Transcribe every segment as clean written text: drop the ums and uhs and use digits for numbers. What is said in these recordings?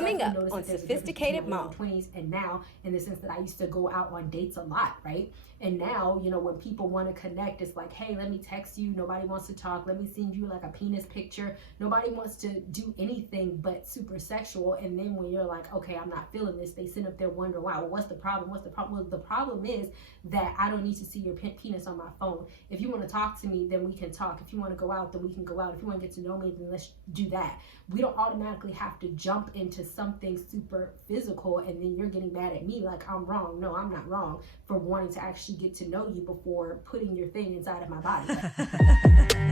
Coming up on Sophisticated Mom. 20s and now, in the sense that I used to go out on dates a lot, right? And now, you know, when people want to connect, it's like, hey, let me text you. Nobody wants to talk. Let me send you like a penis picture. Nobody wants to do anything but super sexual. And then when you're like, okay, I'm not feeling this, they sit up there wondering, wow, well, what's the problem? What's the problem? Well, the problem is that I don't need to see your penis on my phone. If you want to talk to me, then we can talk. If you want to go out, then we can go out. If you want to get to know me, then let's do that. We don't automatically have to jump into something super physical and then you're getting mad at me like I'm wrong. No, I'm not wrong for wanting to actually get to know you before putting your thing inside of my body.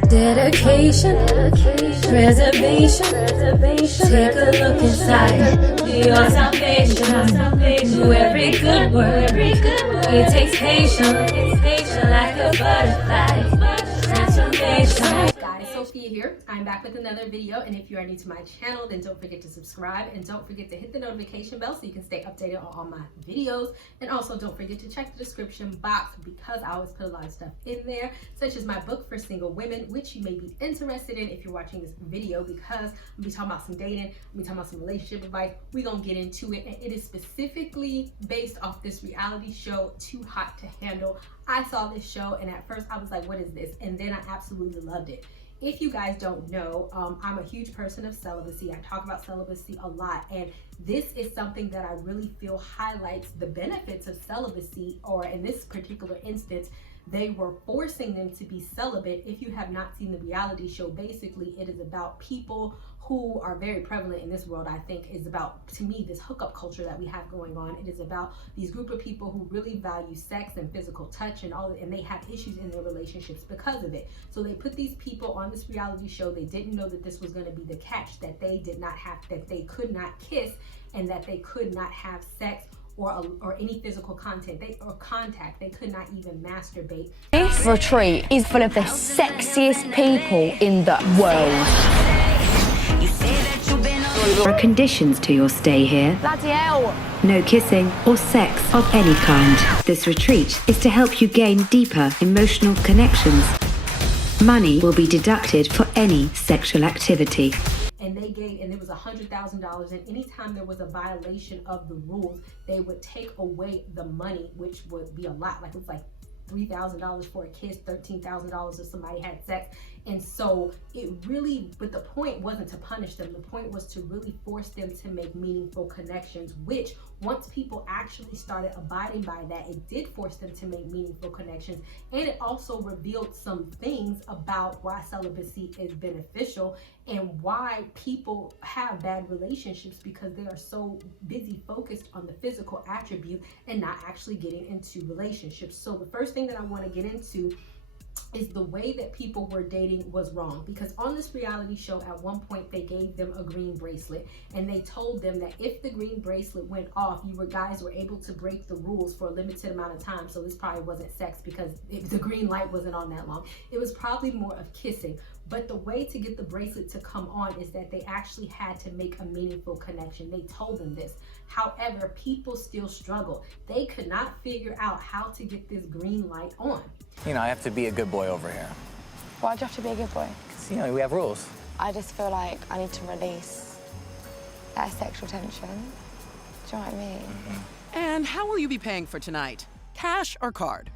Dedication, preservation, take a look inside, your salvation, do every good work, it takes patience, like a butterfly, transformation. Guys, Sophia here. I'm back with another video, and if you are new to my channel, then don't forget to subscribe and don't forget to hit the notification bell so you can stay updated on all my videos. And also don't forget to check the description box because I always put a lot of stuff in there, such as my book for single women, which you may be interested in if you're watching this video, because I'll be talking about some dating, we'll be talking about some relationship advice. We're gonna get into it, and it is specifically based off this reality show, Too Hot to Handle. I saw this show and at first I was like, what is this? And then I absolutely loved it. If you guys don't know, I'm a huge person of celibacy. I talk about celibacy a lot, and this is something that I really feel highlights the benefits of celibacy, or in this particular instance, they were forcing them to be celibate. If you have not seen the reality show, basically it is about people who are very prevalent in this world. I think is about, to me, this hookup culture that we have going on. It is about these group of people who really value sex and physical touch and all, and they have issues in their relationships because of it. So they put these people on this reality show. They didn't know that this was going to be the catch, that they did not have, that they could not kiss and that they could not have sex or any physical contact. They could not even masturbate. This retreat is full of the sexiest people in the world. There are conditions to your stay here. Bloody hell. No kissing or sex of any kind. This retreat is to help you gain deeper emotional connections. Money will be deducted for any sexual activity. And it was $100,000, and anytime there was a violation of the rules, they would take away the money, which would be a lot. Like, it was like $3,000 for a kiss, $13,000 if somebody had sex. And so it really, but the point wasn't to punish them. The point was to really force them to make meaningful connections, which once people actually started abiding by that, it did force them to make meaningful connections. And it also revealed some things about why celibacy is beneficial and why people have bad relationships, because they are so busy focused on the physical attribute and not actually getting into relationships. So the first thing that I want to get into is the way that people were dating was wrong, because on this reality show at one point they gave them a green bracelet and they told them that if the green bracelet went off, guys were able to break the rules for a limited amount of time. So this probably wasn't sex because the green light wasn't on that long. It was probably more of kissing. But the way to get the bracelet to come on is that they actually had to make a meaningful connection. They told them this. However, people still struggle. They could not figure out how to get this green light on. You know, I have to be a good boy over here. Why'd you have to be a good boy? Because, you know, we have rules. I just feel like I need to release that sexual tension. Do you know what I mean? Mm-hmm. And how will you be paying for tonight? Cash or card?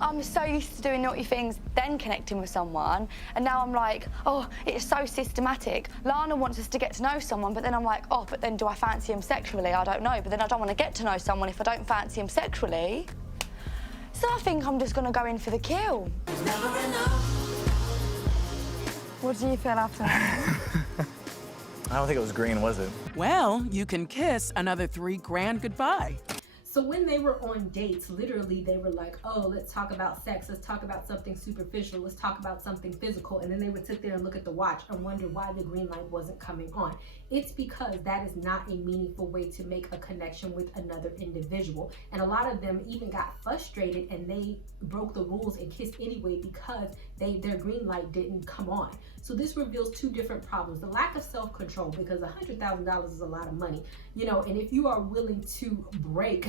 I'm so used to doing naughty things, then connecting with someone, and now I'm like, oh, it's so systematic. Lana wants us to get to know someone, but then I'm like, oh, but then do I fancy him sexually? I don't know, but then I don't want to get to know someone if I don't fancy him sexually. So I think I'm just gonna go in for the kill. What do you feel after that? I don't think it was green, was it? Well, you can kiss another $3 grand goodbye. So when they were on dates, literally they were like, oh, let's talk about sex. Let's talk about something superficial. Let's talk about something physical. And then they would sit there and look at the watch and wonder why the green light wasn't coming on. It's because that is not a meaningful way to make a connection with another individual. And a lot of them even got frustrated and they broke the rules and kissed anyway because their green light didn't come on. So this reveals two different problems. The lack of self-control, because $100,000 is a lot of money, you know, and if you are willing to break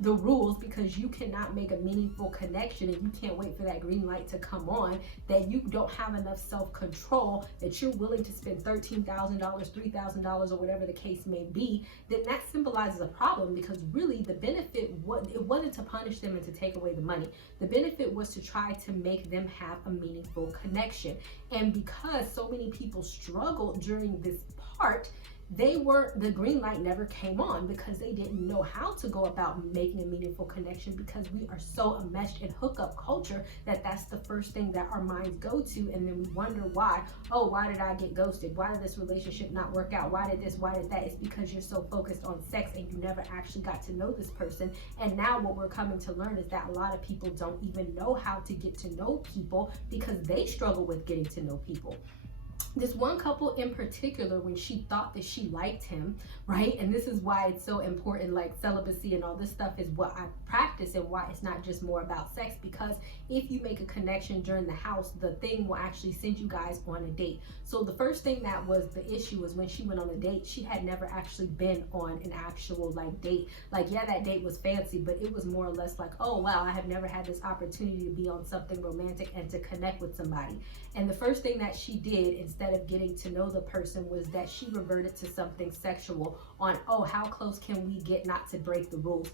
the rules because you cannot make a meaningful connection and you can't wait for that green light to come on, that you don't have enough self-control, that you're willing to spend $13,000, $3,000 $1,000 or whatever the case may be, then that symbolizes a problem, because really the benefit, it wasn't to punish them and to take away the money. The benefit was to try to make them have a meaningful connection. And because so many people struggled during this part, the green light never came on, because they didn't know how to go about making a meaningful connection, because we are so enmeshed in hookup culture that that's the first thing that our minds go to. And then we wonder why, oh, why did I get ghosted? Why did this relationship not work out? Why did this? Why did that? It's because you're so focused on sex and you never actually got to know this person. And now what we're coming to learn is that a lot of people don't even know how to get to know people, because they struggle with getting to know people. This one couple in particular, when she thought that she liked him, right? And this is why it's so important, like celibacy and all this stuff is what I practice, and why it's not just more about sex, because if you make a connection during the house, the thing will actually send you guys on a date. So the first thing that was the issue was when she went on a date, she had never actually been on an actual like date. Like, yeah, that date was fancy, but it was more or less like, oh wow, I have never had this opportunity to be on something romantic and to connect with somebody. And the first thing that she did, instead of getting to know the person, was that she reverted to something sexual on, oh, how close can we get not to break the rules?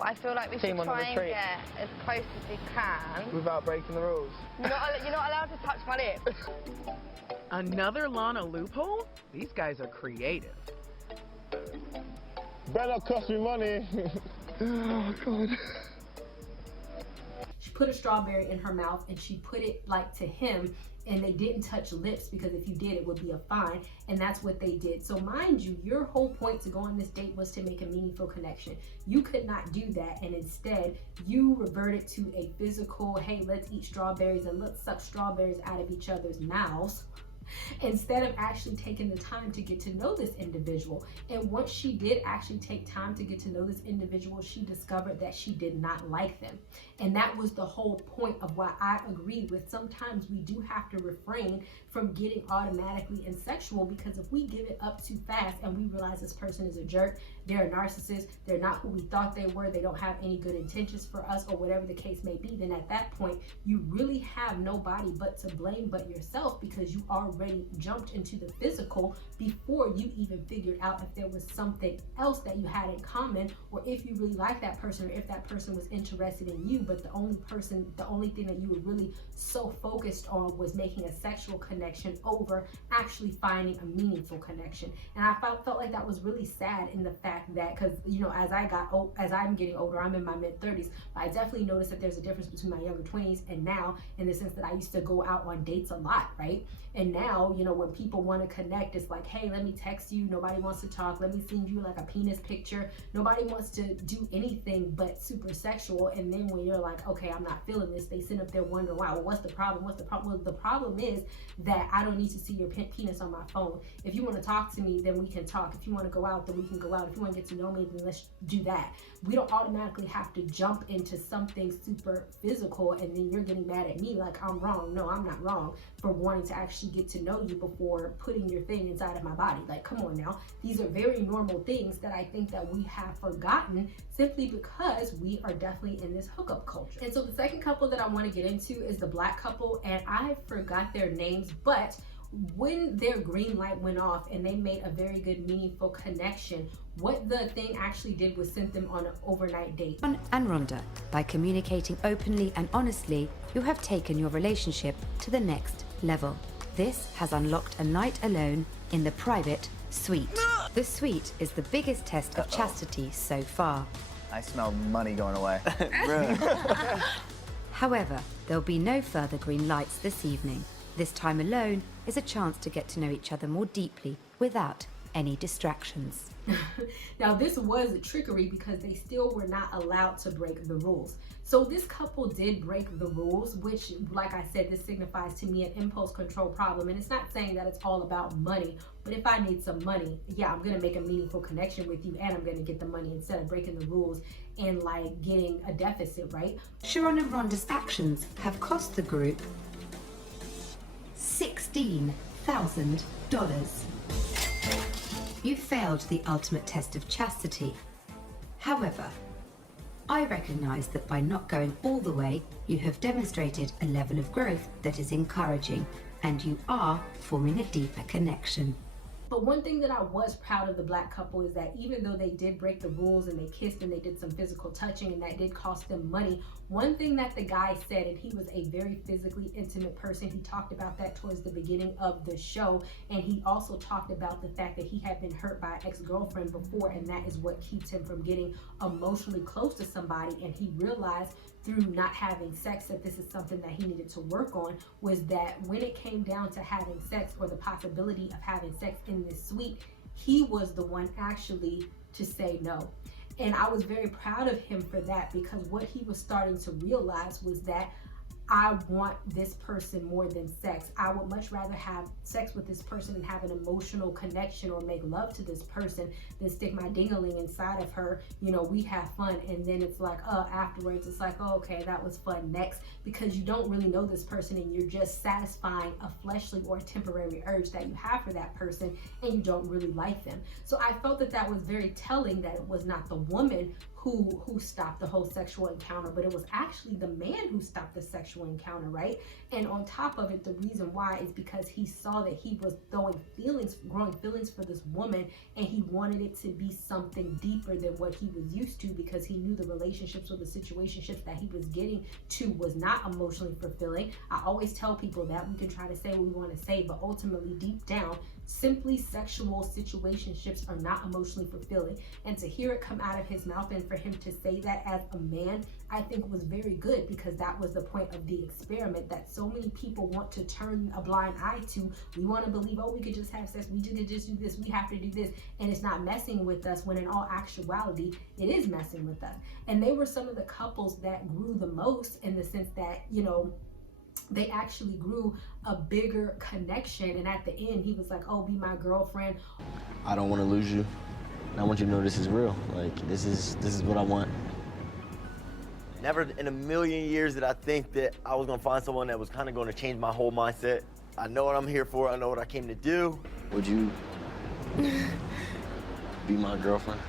I feel like we should try and get as close as we can. Without breaking the rules. You're not allowed to touch my lips. Another Lana loophole? These guys are creative. Better cost me money. Oh, God. She put a strawberry in her mouth and she put it like to him, and they didn't touch lips, because if you did, it would be a fine. And that's what they did. So mind you, your whole point to go on this date was to make a meaningful connection. You could not do that, and instead you reverted to a physical, hey, let's eat strawberries and let's suck strawberries out of each other's mouths, instead of actually taking the time to get to know this individual. And once she did actually take time to get to know this individual, she discovered that she did not like them. And that was the whole point of why I agree with, sometimes we do have to refrain from getting automatically and sexual, because if we give it up too fast and we realize this person is a jerk, they're a narcissist, they're not who we thought they were, they don't have any good intentions for us, or whatever the case may be, then at that point you really have nobody but to blame but yourself, because you already jumped into the physical before you even figured out if there was something else that you had in common, or if you really like that person, or if that person was interested in you. But the only thing that you were really so focused on was making a sexual connection over actually finding a meaningful connection. And I felt like that was really sad, in the fact that, because as I'm getting older, I'm in my mid-30s, but I definitely noticed that there's a difference between my younger 20s and now, in the sense that I used to go out on dates a lot, right? And now, when people want to connect, it's like, hey, let me text you. Nobody wants to talk. Let me send you like a penis picture. Nobody wants to do anything but super sexual. And then when you're like, okay, I'm not feeling this, they sit up there wondering, wow, well, what's the problem? What's the problem? Well, the problem is that I don't need to see your penis on my phone. If you want to talk to me, then we can talk. If you want to go out, then we can go out. If you want to get to know me, then let's do that. We don't automatically have to jump into something super physical, and then you're getting mad at me like I'm wrong. No, I'm not wrong for wanting to actually get to know you before putting your thing inside of my body. Like, come on now. These are very normal things that I think that we have forgotten, simply because we are definitely in this hookup culture. And so the second couple that I want to get into is the black couple, and I forgot their names, but when their green light went off and they made a very good, meaningful connection, what the thing actually did was sent them on an overnight date. Ron and Rhonda, by communicating openly and honestly, you have taken your relationship to the next level. This has unlocked a night alone in the private suite. The suite is the biggest test of chastity so far. I smell money going away. However, there'll be no further green lights this evening. This time alone is a chance to get to know each other more deeply without any distractions. Now, this was trickery, because they still were not allowed to break the rules. So this couple did break the rules, which, like I said, this signifies to me an impulse control problem. And it's not saying that it's all about money, but if I need some money, yeah, I'm gonna make a meaningful connection with you, and I'm gonna get the money, instead of breaking the rules and like getting a deficit, right? Sharon and Rhonda's actions have cost the group $16,000. You failed the ultimate test of chastity. However, I recognize that by not going all the way, you have demonstrated a level of growth that is encouraging, and you are forming a deeper connection. But one thing that I was proud of the black couple is that even though they did break the rules and they kissed and they did some physical touching and that did cost them money, one thing that the guy said, and he was a very physically intimate person, he talked about that towards the beginning of the show, and he also talked about the fact that he had been hurt by an ex-girlfriend before, and that is what keeps him from getting emotionally close to somebody. And he realized through not having sex that this is something that he needed to work on, was that when it came down to having sex or the possibility of having sex in this suite, he was the one actually to say no. And I was very proud of him for that, because what he was starting to realize was that I want this person more than sex. I would much rather have sex with this person and have an emotional connection or make love to this person than stick my ding-a-ling inside of her. You know, we have fun, and then it's like, afterwards it's like, oh, okay, that was fun, next, because you don't really know this person and you're just satisfying a fleshly or temporary urge that you have for that person, and you don't really like them. So I felt that that was very telling, that it was not the woman who stopped the whole sexual encounter, but it was actually the man who stopped the sexual encounter, right? And on top of it, the reason why is because he saw that he was growing feelings for this woman, and he wanted it to be something deeper than what he was used to, because he knew the relationships or the situationships that he was getting to was not emotionally fulfilling. I always tell people that we can try to say what we want to say, but ultimately deep down, simply sexual situationships are not emotionally fulfilling. And to hear it come out of his mouth and for him to say that as a man, I think was very good, because that was the point of the experiment that so many people want to turn a blind eye to. We want to believe, oh, we could just have sex, we could just do this, we have to do this, and it's not messing with us, when in all actuality, it is messing with us. And they were some of the couples that grew the most, in the sense that, you know, they actually grew a bigger connection. And at the end, he was like, oh, be my girlfriend. I don't want to lose you. I want you to know this is real. Like, this is what I want. Never in a million years did I think that I was gonna find someone that was kind of gonna change my whole mindset. I know what I'm here for. I know what I came to do. Would you be my girlfriend?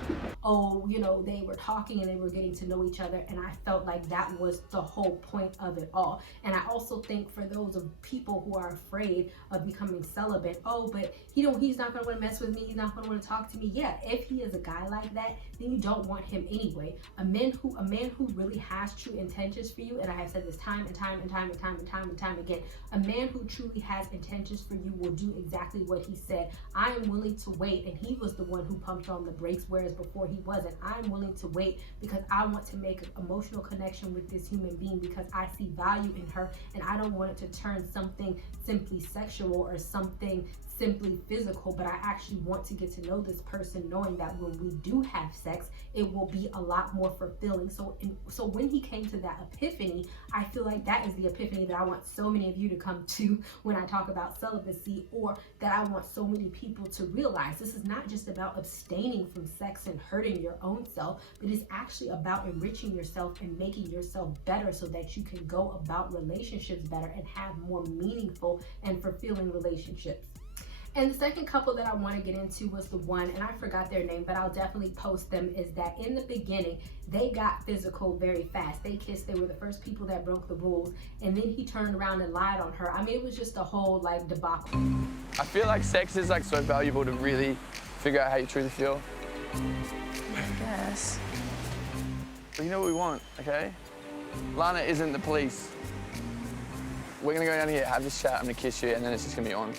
Oh, you know, they were talking and they were getting to know each other, and I felt like that was the whole point of it all. And I also think for those of people who are afraid of becoming celibate, oh, but he's not gonna want to mess with me, he's not gonna want to talk to me. Yeah, if he is a guy like that, then you don't want him anyway. A man who really has true intentions for you, and I have said this time and time again, a man who truly has intentions for you will do exactly what he said. I am willing to wait, and he was the one who pumped on the brakes, whereas before he wasn't. I'm willing to wait because I want to make an emotional connection with this human being, because I see value in her, and I don't want it to turn something simply sexual or something simply physical, but I actually want to get to know this person, knowing that when we do have sex, it will be a lot more fulfilling. So when he came to that epiphany, I feel like that is the epiphany that I want so many of you to come to when I talk about celibacy, or that I want so many people to realize. This is not just about abstaining from sex and hurting your own self, but it's actually about enriching yourself and making yourself better, so that you can go about relationships better and have more meaningful and fulfilling relationships. And the second couple that I want to get into was the one, and I forgot their name, but I'll definitely post them, is that in the beginning, they got physical very fast. They kissed, they were the first people that broke the rules, and then he turned around and lied on her. I mean, it was just a whole, like, debacle. I feel like sex is, like, so valuable to really figure out how you truly feel. I guess. But you know what we want, okay? Lana isn't the police. We're gonna go down here, have this chat, I'm gonna kiss you, and then it's just gonna be on.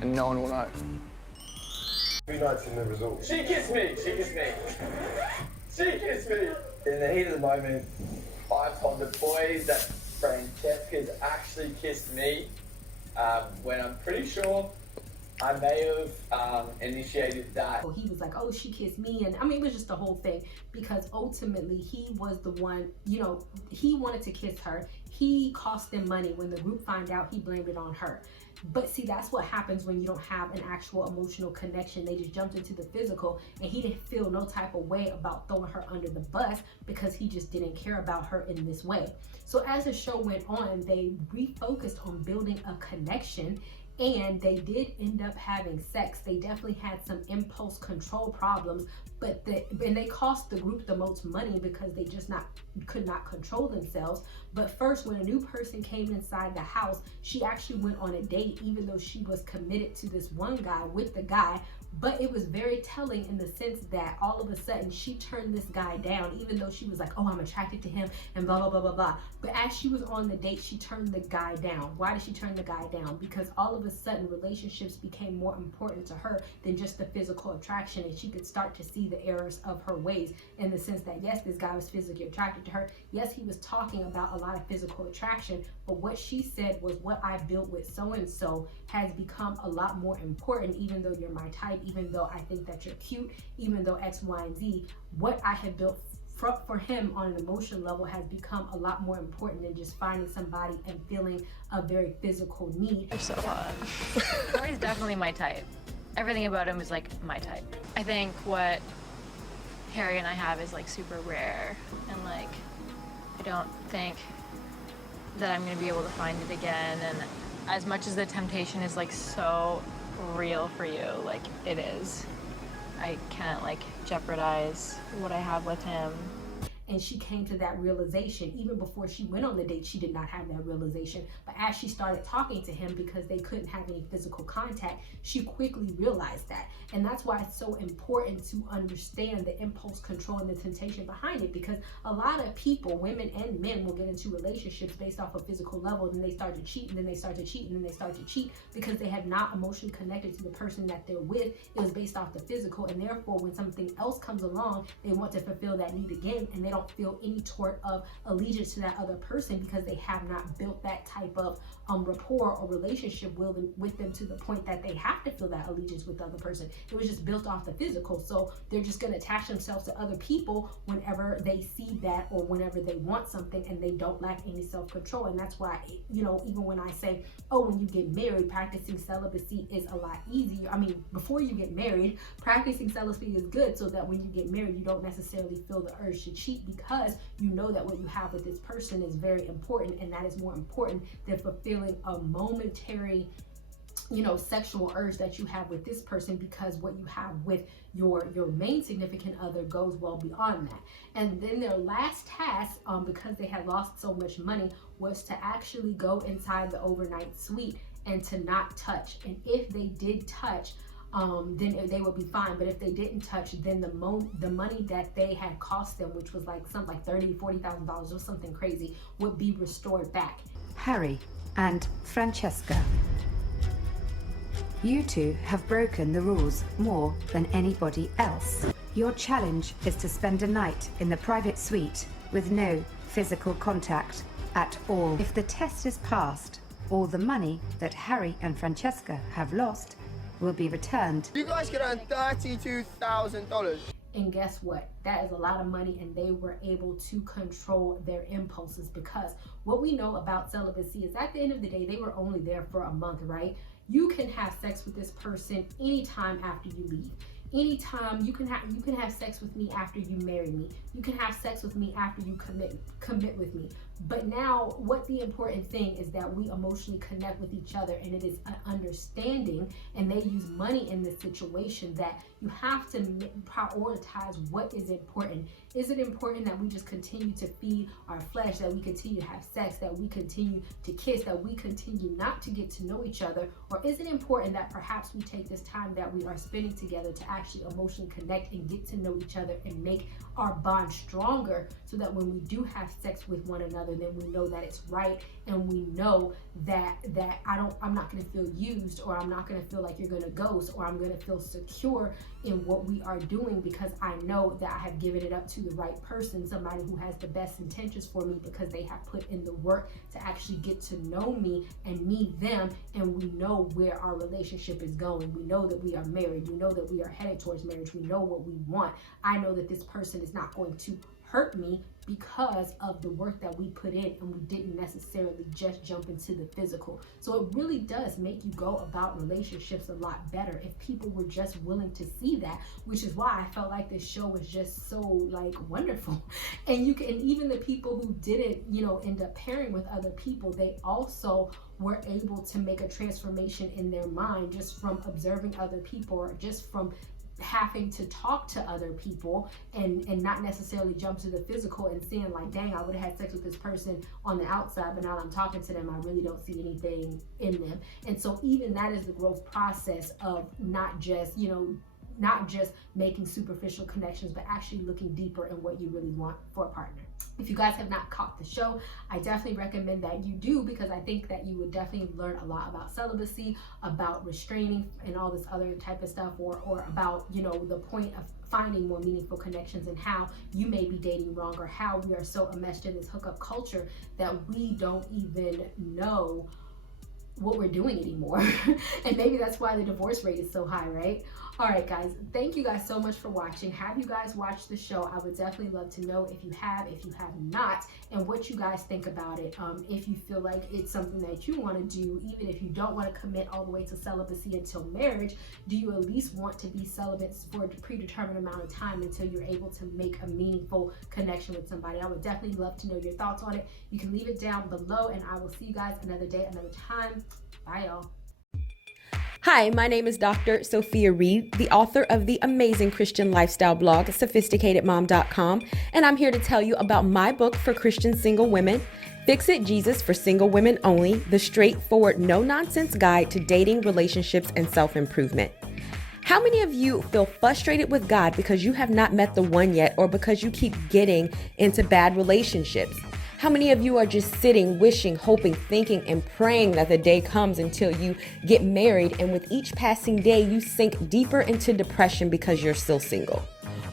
And no one will know. 3 nights in the resort. She kissed me! She kissed me! She kissed me! In the heat of the moment, I told the boys that Francesca's actually kissed me, when I'm pretty sure I may have initiated that. So he was like, oh, she kissed me. And I mean, it was just the whole thing, because ultimately he was the one, you know, he wanted to kiss her. He cost them money. When the group found out, he blamed it on her. But see, that's what happens when you don't have an actual emotional connection. They just jumped into the physical, and he didn't feel no type of way about throwing her under the bus, because he just didn't care about her in this way. So as the show went on, they refocused on building a connection, and they did end up having sex. They definitely had some impulse control problems, and they cost the group the most money because they just could not control themselves. But first, when a new person came inside the house, she actually went on a date, even though she was committed to this one guy with the guy. But it was very telling in the sense that all of a sudden she turned this guy down, even though she was like, oh, I'm attracted to him and blah, blah, blah, blah, blah. But as she was on the date, she turned the guy down. Why did she turn the guy down? Because all of a sudden relationships became more important to her than just the physical attraction. And she could start to see the errors of her ways, in the sense that, yes, this guy was physically attracted to her. Yes, he was talking about a lot of physical attraction, but what she said was, what I built with so-and-so has become a lot more important, even though you're my type, even though I think that you're cute, even though X, Y, and Z. What I have built for him on an emotional level has become a lot more important than just finding somebody and feeling a very physical need. They're so hot. Corey's definitely my type. Everything about him is like my type. I think what Harry and I have is like super rare, and like I don't think that I'm gonna be able to find it again. And as much as the temptation is like so real for you, like it is, I can't like jeopardize what I have with him. And she came to that realization. Even before she went on the date, she did not have that realization. But as she started talking to him, because they couldn't have any physical contact, she quickly realized that. And that's why it's so important to understand the impulse control and the temptation behind it. Because a lot of people, women and men, will get into relationships based off of physical level. Then they start to cheat, and then they start to cheat, and then they start to cheat, because they have not emotionally connected to the person that they're with. It was based off the physical. And therefore, when something else comes along, they want to fulfill that need again, and they don't feel any sort of allegiance to that other person, because they have not built that type of rapport or relationship with them to the point that they have to feel that allegiance with the other person. It was just built off the physical. So they're just going to attach themselves to other people whenever they see that, or whenever they want something, and they don't lack any self-control. And that's why, you know, even when I say, oh, when you get married, practicing celibacy is a lot easier. I mean, before you get married, practicing celibacy is good, so that when you get married, you don't necessarily feel the urge to cheat, because you know that what you have with this person is very important, and that is more important than fulfilling a momentary, you know, sexual urge that you have with this person, because what you have with your main significant other goes well beyond that. And then their last task, because they had lost so much money, was to actually go inside the overnight suite and to not touch. And if they did touch, then they would be fine. But if they didn't touch, then the money that they had cost them, which was like something like $30,000-$40,000 or something crazy, would be restored back. Harry and Francesca. You two have broken the rules more than anybody else. Your challenge is to spend a night in the private suite with no physical contact at all. If the test is passed, all the money that Harry and Francesca have lost will be returned. You guys could earn $32,000. And guess what? That is a lot of money, and they were able to control their impulses, because what we know about celibacy is, at the end of the day, they were only there for a month, right? You can have sex with this person anytime after you leave. Anytime you can have sex with me after you marry me. You can have sex with me after you commit with me. But now, what the important thing is that we emotionally connect with each other, and it is an understanding, and they use money in this situation, that you have to prioritize what is important. Is it important that we just continue to feed our flesh, that we continue to have sex, that we continue to kiss, that we continue not to get to know each other? Or is it important that perhaps we take this time that we are spending together to actually emotionally connect and get to know each other and make our bond stronger, so that when we do have sex with one another, then we know that it's right, and we know that I'm not going to feel used, or I'm not going to feel like you're going to ghost, or I'm going to feel secure in what we are doing, because I know that I have given it up to the right person, somebody who has the best intentions for me, because they have put in the work to actually get to know me and me them, and we know where our relationship is going. We know that we are married. We know that we are headed towards marriage. We know what we want. I know that this person is not going to hurt me because of the work that we put in, and we didn't necessarily just jump into the physical. So it really does make you go about relationships a lot better if people were just willing to see that, which is why I felt like this show was just so like wonderful. And even the people who didn't, you know, end up pairing with other people, they also were able to make a transformation in their mind just from observing other people, or just from having to talk to other people, and not necessarily jump to the physical and seeing like, dang, I would have had sex with this person on the outside, but now that I'm talking to them, I really don't see anything in them. And so even that is the growth process of not just, you know, not just making superficial connections, but actually looking deeper in what you really want for a partner. If you guys have not caught the show, I definitely recommend that you do, because I think that you would definitely learn a lot about celibacy, about restraining and all this other type of stuff, or about, you know, the point of finding more meaningful connections, and how you may be dating wrong, or how we are so enmeshed in this hookup culture that we don't even know what we're doing anymore. And maybe that's why the divorce rate is so high, right? All right, guys, thank you guys so much for watching. Have you guys watched the show? I would definitely love to know if you have not, and what you guys think about it. If you feel like it's something that you want to do, even if you don't want to commit all the way to celibacy until marriage, do you at least want to be celibate for a predetermined amount of time until you're able to make a meaningful connection with somebody? I would definitely love to know your thoughts on it. You can leave it down below, and I will see you guys another day, another time. Bye, y'all. Hi, my name is Dr. Sophia Reed, the author of the amazing Christian lifestyle blog, Sophisticatedmom.com, and I'm here to tell you about my book for Christian single women, Fix It Jesus for Single Women Only, the straightforward, no-nonsense guide to dating, relationships, and self-improvement. How many of you feel frustrated with God because you have not met the one yet, or because you keep getting into bad relationships? How many of you are just sitting, wishing, hoping, thinking, and praying that the day comes until you get married, and with each passing day you sink deeper into depression because you're still single?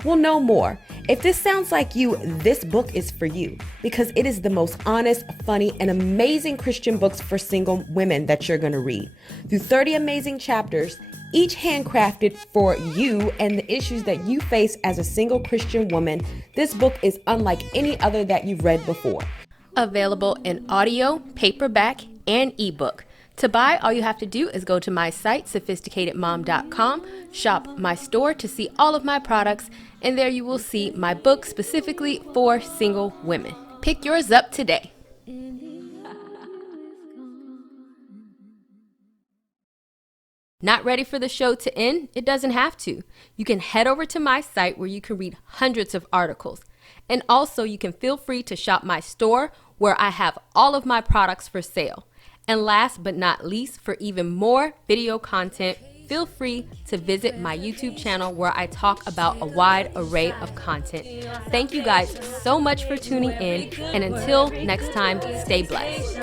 Well, no more. If this sounds like you, this book is for you, because it is the most honest, funny, and amazing Christian books for single women that you're going to read. Through 30 amazing chapters, each handcrafted for you and the issues that you face as a single Christian woman, this book is unlike any other that you've read before. Available in audio, paperback, and ebook. To buy, all you have to do is go to my site, Sophisticatedmom.com, shop my store to see all of my products, and there you will see my book specifically for single women. Pick yours up today. Not ready for the show to end? It doesn't have to. You can head over to my site where you can read hundreds of articles. And also you can feel free to shop my store where I have all of my products for sale. And last but not least, for even more video content, feel free to visit my YouTube channel where I talk about a wide array of content. Thank you guys so much for tuning in, and until next time, stay blessed.